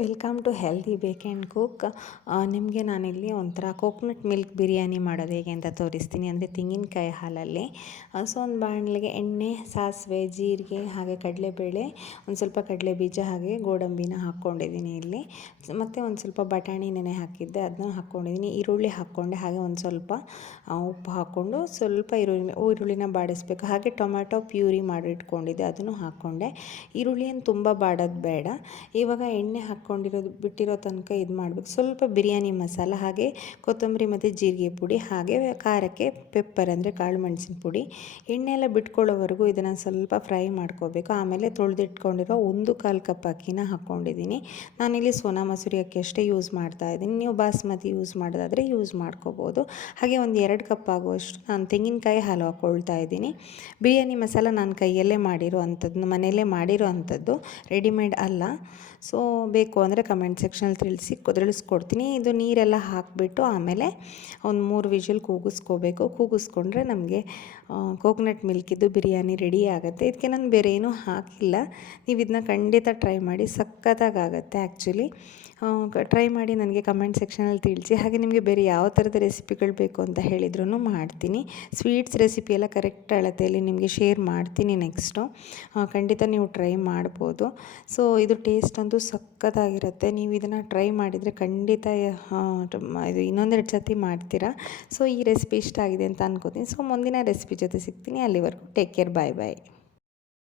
Welcome to healthy bake and cook. ನಿಮಗೆ ನಾನಿಲ್ಲಿ ಒಂಥರ ಕೋಕೋನಟ್ ಮಿಲ್ಕ್ ಬಿರಿಯಾನಿ ಮಾಡೋದು ಹೇಗೆ ಅಂತ ತೋರಿಸ್ತೀನಿ. ಅಂದರೆ ತೆಂಗಿನಕಾಯಿ ಹಾಲಲ್ಲಿ. ಸೊ ಒಂದು ಬಾಣಲೆಗೆ ಎಣ್ಣೆ, ಸಾಸಿವೆ, ಜೀರಿಗೆ, ಹಾಗೆ ಕಡಲೆಬೇಳೆ, ಒಂದು ಸ್ವಲ್ಪ ಕಡಲೆ ಬೀಜ, ಹಾಗೆ ಗೋಡಂಬಿನ ಹಾಕ್ಕೊಂಡಿದ್ದೀನಿ ಇಲ್ಲಿ. ಮತ್ತು ಒಂದು ಸ್ವಲ್ಪ ಬಟಾಣಿ ನೆನೆ ಹಾಕಿದ್ದೆ. ಅದನ್ನ ಹಾಕ್ಕೊಂಡಿದ್ದೀನಿ. ಈರುಳ್ಳಿ ಹಾಕ್ಕೊಂಡೆ. ಹಾಗೆ ಒಂದು ಸ್ವಲ್ಪ ಉಪ್ಪು ಹಾಕ್ಕೊಂಡು ಸ್ವಲ್ಪ ಈರುಳ್ಳಿ, ಈರುಳ್ಳಿನ ಬಾಡಿಸ್ಬೇಕು. ಹಾಗೆ ಟೊಮ್ಯಾಟೊ ಪ್ಯೂರಿ ಮಾಡಿ ಇಟ್ಕೊಂಡಿದ್ದೆ ಅದನ್ನು ಹಾಕ್ಕೊಂಡೆ. ಈರುಳ್ಳಿಯನ್ನು ತುಂಬ ಬಾಡೋದು ಬೇಡ. ಇವಾಗ ಎಣ್ಣೆ ಹಾಕ್ಕೊಂಡಿರೋದು ಬಿಟ್ಟಿರೋ ತನಕ ಇದು ಮಾಡಬೇಕು. ಸ್ವಲ್ಪ ಬಿರಿಯಾನಿ ಮಸಾಲ, ಹಾಗೆ ಕೊತ್ತಂಬರಿ ಮತ್ತು ಜೀರಿಗೆ ಪುಡಿ, ಹಾಗೆ ಖಾರಕ್ಕೆ ಪೆಪ್ಪರ್ ಅಂದರೆ ಕಾಳು ಮೆಣಸಿನ ಪುಡಿ ಎಣ್ಣೆ ಎಲ್ಲ ಬಿಟ್ಕೊಳ್ಳೋವರೆಗೂ ಇದನ್ನು ಸ್ವಲ್ಪ ಫ್ರೈ ಮಾಡ್ಕೋಬೇಕು. ಆಮೇಲೆ ತೊಳೆದಿಟ್ಕೊಂಡಿರೋ ಒಂದು ಕಾಲು ಕಪ್ ಅಕ್ಕಿನ ಹಾಕ್ಕೊಂಡಿದ್ದೀನಿ. ನಾನಿಲ್ಲಿ ಸೋನಾ ಮಸೂರಿ ಅಕ್ಕಿ ಅಷ್ಟೇ ಯೂಸ್ ಮಾಡ್ತಾ ಇದ್ದೀನಿ. ನೀವು ಬಾಸ್ಮತಿ ಯೂಸ್ ಮಾಡೋದಾದರೆ ಯೂಸ್ ಮಾಡ್ಕೋಬೋದು. ಹಾಗೆ ಒಂದು ಎರಡು ಕಪ್ ಆಗುವಷ್ಟು ನಾನು ತೆಂಗಿನಕಾಯಿ ಹಾಲು ಹಾಕ್ಕೊಳ್ತಾ ಇದ್ದೀನಿ. ಬಿರಿಯಾನಿ ಮಸಾಲ ನಾನು ಕೈಯಲ್ಲೇ ಮಾಡಿರೋ ಅಂಥದ್ದು, ಮನೆಯಲ್ಲೇ ಮಾಡಿರೋ ಅಂಥದ್ದು ರೆಡಿಮೇಡ್ ಅಲ್ಲ. ಸೊ ಬೇಕು ಅಂದರೆ ಕಮೆಂಟ್ ಸೆಕ್ಷನಲ್ಲಿ ತಿಳಿಸಿ ಕುದ್ರಳಿಸ್ಕೊಡ್ತೀನಿ ಇದು ನೀರೆಲ್ಲ ಹಾಕಿಬಿಟ್ಟು ಆಮೇಲೆ ಒಂದು ಮೂರು ವಿಷಲ್ ಕೂಗಿಸ್ಕೋಬೇಕು. ಕೂಗಿಸ್ಕೊಂಡ್ರೆ ನಮಗೆ ಕೋಕೋನಟ್ ಮಿಲ್ಕಿದ್ದು ಬಿರಿಯಾನಿ ರೆಡಿ ಆಗುತ್ತೆ. ಇದಕ್ಕೆ ನಾನು ಬೇರೆ ಏನೂ ಹಾಕಿಲ್ಲ. ನೀವು ಇದನ್ನ ಖಂಡಿತ ಟ್ರೈ ಮಾಡಿ ಸಖತ್ತಾಗುತ್ತೆ ಆ್ಯಕ್ಚುಲಿ. ಟ್ರೈ ಮಾಡಿ ನನಗೆ ಕಮೆಂಟ್ ಸೆಕ್ಷನಲ್ಲಿ ತಿಳಿಸಿ. ಹಾಗೆ ನಿಮಗೆ ಬೇರೆ ಯಾವ ಥರದ ರೆಸಿಪಿಗಳು ಬೇಕು ಅಂತ ಹೇಳಿದ್ರು ಮಾಡ್ತೀನಿ. ಸ್ವೀಟ್ಸ್ ರೆಸಿಪಿ ಎಲ್ಲ ಕರೆಕ್ಟ್ ಅಳತೆಯಲ್ಲಿ ನಿಮಗೆ ಶೇರ್ ಮಾಡ್ತೀನಿ ನೆಕ್ಸ್ಟು. ಖಂಡಿತ ನೀವು ಟ್ರೈ ಮಾಡ್ಬೋದು. ಸೊ, ಇದು ಟೇಸ್ಟ್ ಅಂತೂ ಸಖತ್ತಾಗಿರುತ್ತೆ ನೀವು ಇದನ್ನು ಟ್ರೈ ಮಾಡಿದರೆ ಖಂಡಿತ ಇದು ಇನ್ನೊಂದೆರಡು ಸತಿ ಮಾಡ್ತೀರಾ. ಸೊ ಈ ರೆಸಿಪಿ ಇಷ್ಟ ಆಗಿದೆ ಅಂತ ಅನ್ಕೋತೀನಿ. ಸೊ ಮುಂದಿನ ರೆಸಿಪಿ ಜೊತೆ ಸಿಗ್ತೀನಿ. ಅಲ್ಲಿವರೆಗೂ ಟೇಕ್ ಕೇರ್ ಬಾಯ್ ಬಾಯ್